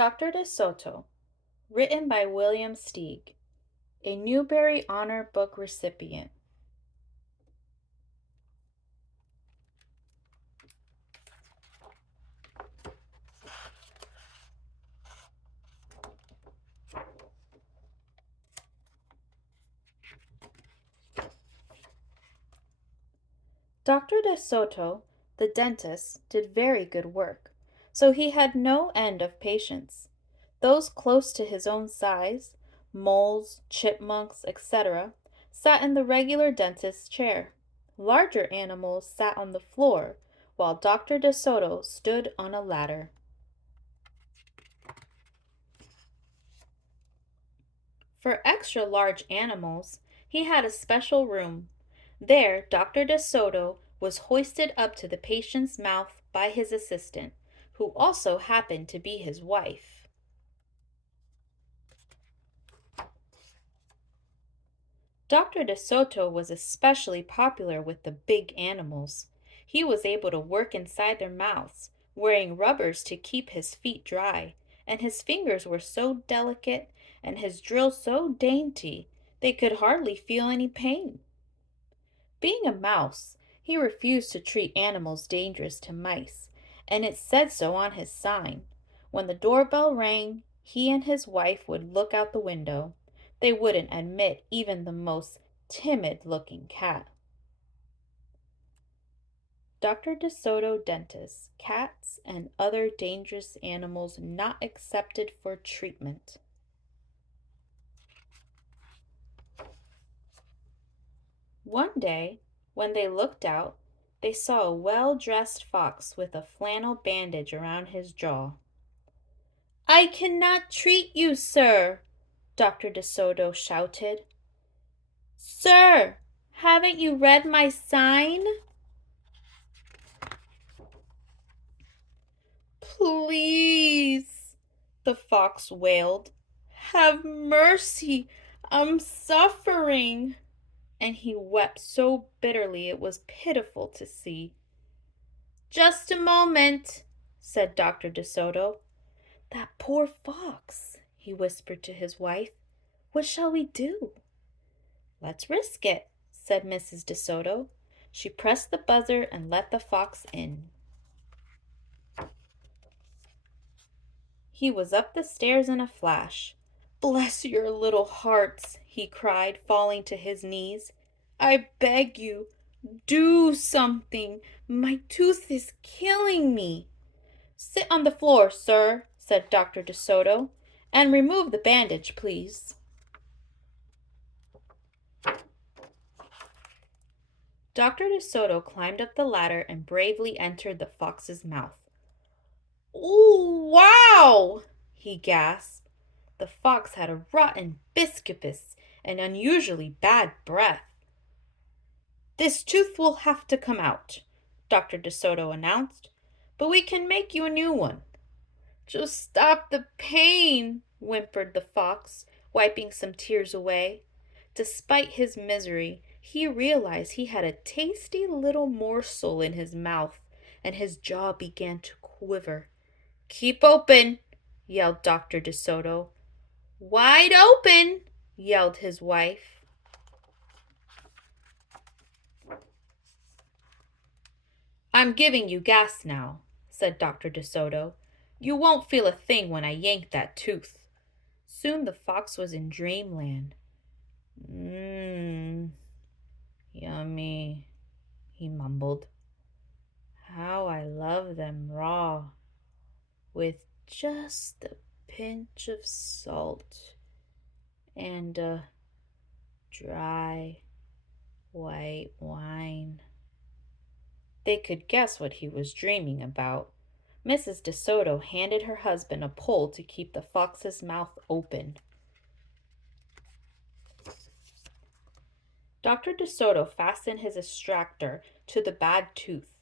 Dr. de Soto, written by William Steig, a Newbery Honor Book recipient. Dr. de Soto, the dentist, did very good work, so he had no end of patients. Those close to his own size, moles, chipmunks, etc., sat in the regular dentist's chair. Larger animals sat on the floor, while Dr. de Soto stood on a ladder. For extra large animals, he had a special room. There, Dr. de Soto was hoisted up to the patient's mouth by his assistant, who also happened to be his wife. Dr. de Soto was especially popular with the big animals. He was able to work inside their mouths, wearing rubbers to keep his feet dry, and his fingers were so delicate and his drill so dainty they could hardly feel any pain. Being a mouse, he refused to treat animals dangerous to mice, and it said so on his sign. When the doorbell rang, he and his wife would look out the window. They wouldn't admit even the most timid-looking cat. Dr. De Soto dentist, cats and other dangerous animals not accepted for treatment. One day, when they looked out, they saw a well-dressed fox with a flannel bandage around his jaw. "I cannot treat you, sir," Dr. De Soto shouted. "Sir, haven't you read my sign?" "Please," the fox wailed. "Have mercy. I'm suffering." And he wept so bitterly it was pitiful to see. "Just a moment," said Dr. De Soto. "That poor fox," he whispered to his wife. "What shall we do?" "Let's risk it," said Mrs. De Soto. She pressed the buzzer and let the fox in. He was up the stairs in a flash. "Bless your little hearts," he cried, falling to his knees. "I beg you, do something. My tooth is killing me." "Sit on the floor, sir," said Dr. De Soto, "and remove the bandage, please." Dr. De Soto climbed up the ladder and bravely entered the fox's mouth. "Ooh, wow!" he gasped. The fox had a rotten biscuitous and unusually bad breath. "This tooth will have to come out," Dr. De Soto announced, "but we can make you a new one." "Just stop the pain," whimpered the fox, wiping some tears away. Despite his misery, he realized he had a tasty little morsel in his mouth, and his jaw began to quiver. "Keep open," yelled Dr. De Soto. "Wide open," yelled his wife. "I'm giving you gas now," said Dr. De Soto. "You won't feel a thing when I yank that tooth." Soon the fox was in dreamland. Mmm, yummy," he mumbled. "How I love them raw, with just a pinch of salt and a dry white wine." They could guess what he was dreaming about. Mrs. De Soto handed her husband a pole to keep the fox's mouth open. Dr. De Soto fastened his extractor to the bad tooth.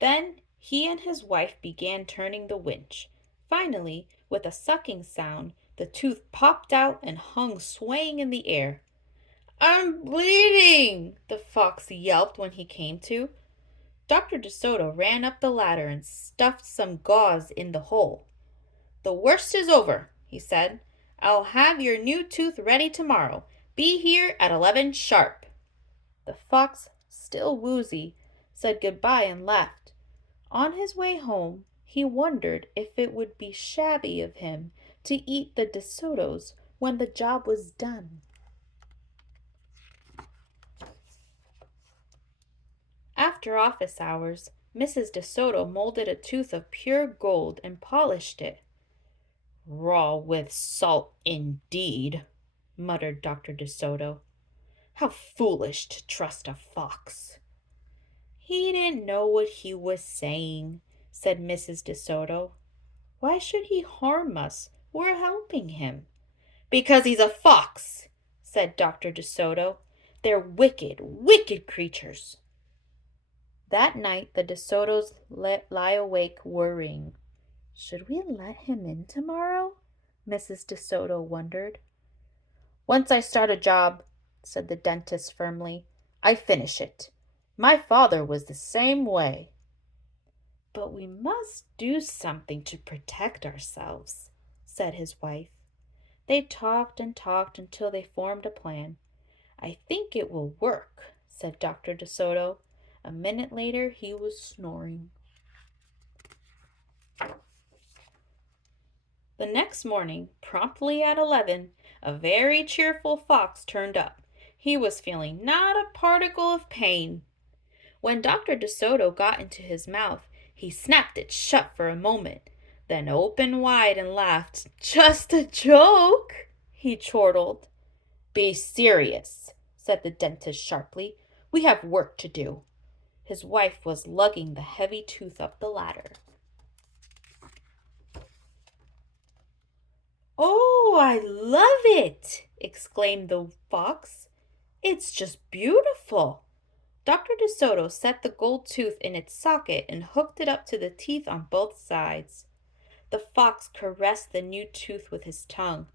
Then he and his wife began turning the winch. Finally, with a sucking sound, the tooth popped out and hung swaying in the air. "I'm bleeding!" the fox yelped when he came to. Dr. De Soto ran up the ladder and stuffed some gauze in the hole. "The worst is over," he said. "I'll have your new tooth ready tomorrow. Be here at 11 sharp." The fox, still woozy, said goodbye and left. On his way home, he wondered if it would be shabby of him to eat the De Sotos when the job was done. After office hours, Mrs. De Soto molded a tooth of pure gold and polished it. "Raw with salt, indeed," muttered Dr. De Soto. "How foolish to trust a fox." "He didn't know what he was saying," said Mrs. De Soto. "Why should he harm us? We're helping him." "Because he's a fox," said Dr. De Soto. "They're wicked, wicked creatures." That night the De Sotos lie awake worrying. "Should we let him in tomorrow?" Mrs. De Soto wondered. "Once I start a job," said the dentist firmly, "I finish it. My father was the same way." "But we must do something to protect ourselves," said his wife. They talked and talked until they formed a plan. "I think it will work," said Dr. De Soto. A minute later he was snoring. The next morning, promptly at 11, a very cheerful fox turned up. He was feeling not a particle of pain. When Dr. De Soto got into his mouth, he snapped it shut for a moment, then opened wide and laughed. "Just a joke," he chortled. "Be serious," said the dentist sharply. "We have work to do." His wife was lugging the heavy tooth up the ladder. "Oh, I love it!" exclaimed the fox. "It's just beautiful." Dr. De Soto set the gold tooth in its socket and hooked it up to the teeth on both sides. The fox caressed the new tooth with his tongue.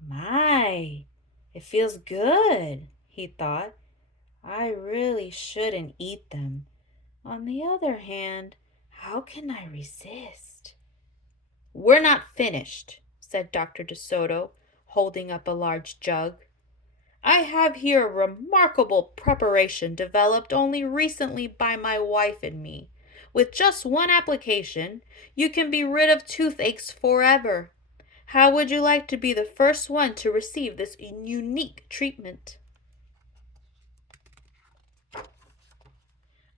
"My, it feels good," he thought. "I really shouldn't eat them. On the other hand, how can I resist?" "We're not finished," said Dr. De Soto, holding up a large jug. "I have here a remarkable preparation developed only recently by my wife and me. With just one application, you can be rid of toothaches forever. How would you like to be the first one to receive this unique treatment?"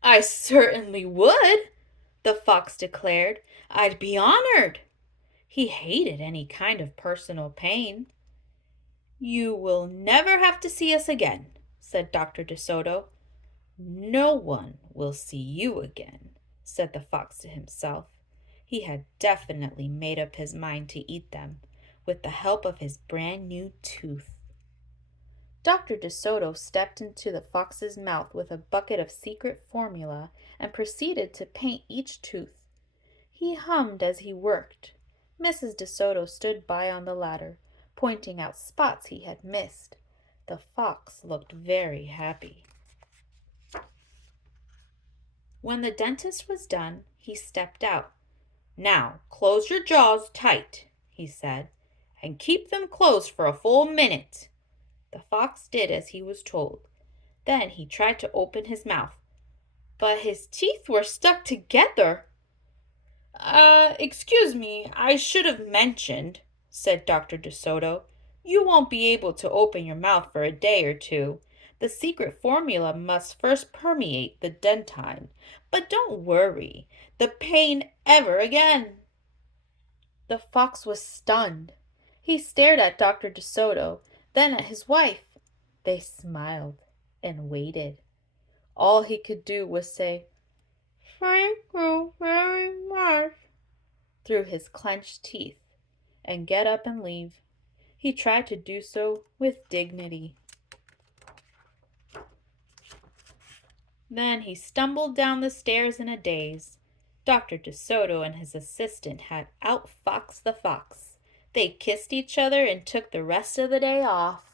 "I certainly would," the fox declared. "I'd be honored." He hated any kind of personal pain. "You will never have to see us again," said Dr. De Soto. "No one will see you again," said the fox to himself. He had definitely made up his mind to eat them, with the help of his brand new tooth. Dr. De Soto stepped into the fox's mouth with a bucket of secret formula and proceeded to paint each tooth. He hummed as he worked. Mrs. De Soto stood by on the ladder, pointing out spots he had missed. The fox looked very happy. When the dentist was done, he stepped out. "Now, close your jaws tight," he said, "and keep them closed for a full minute." The fox did as he was told. Then he tried to open his mouth, but his teeth were stuck together. Excuse me, I should have mentioned," said Dr. De Soto. "You won't be able to open your mouth for a day or two. The secret formula must first permeate the dentine. But don't worry the pain ever again." The fox was stunned. He stared at Dr. De Soto, then at his wife. They smiled and waited. All he could do was say, "Thank you very much," through his clenched teeth, and get up and leave. He tried to do so with dignity. Then he stumbled down the stairs in a daze. Dr. De Soto and his assistant had outfoxed the fox. They kissed each other and took the rest of the day off.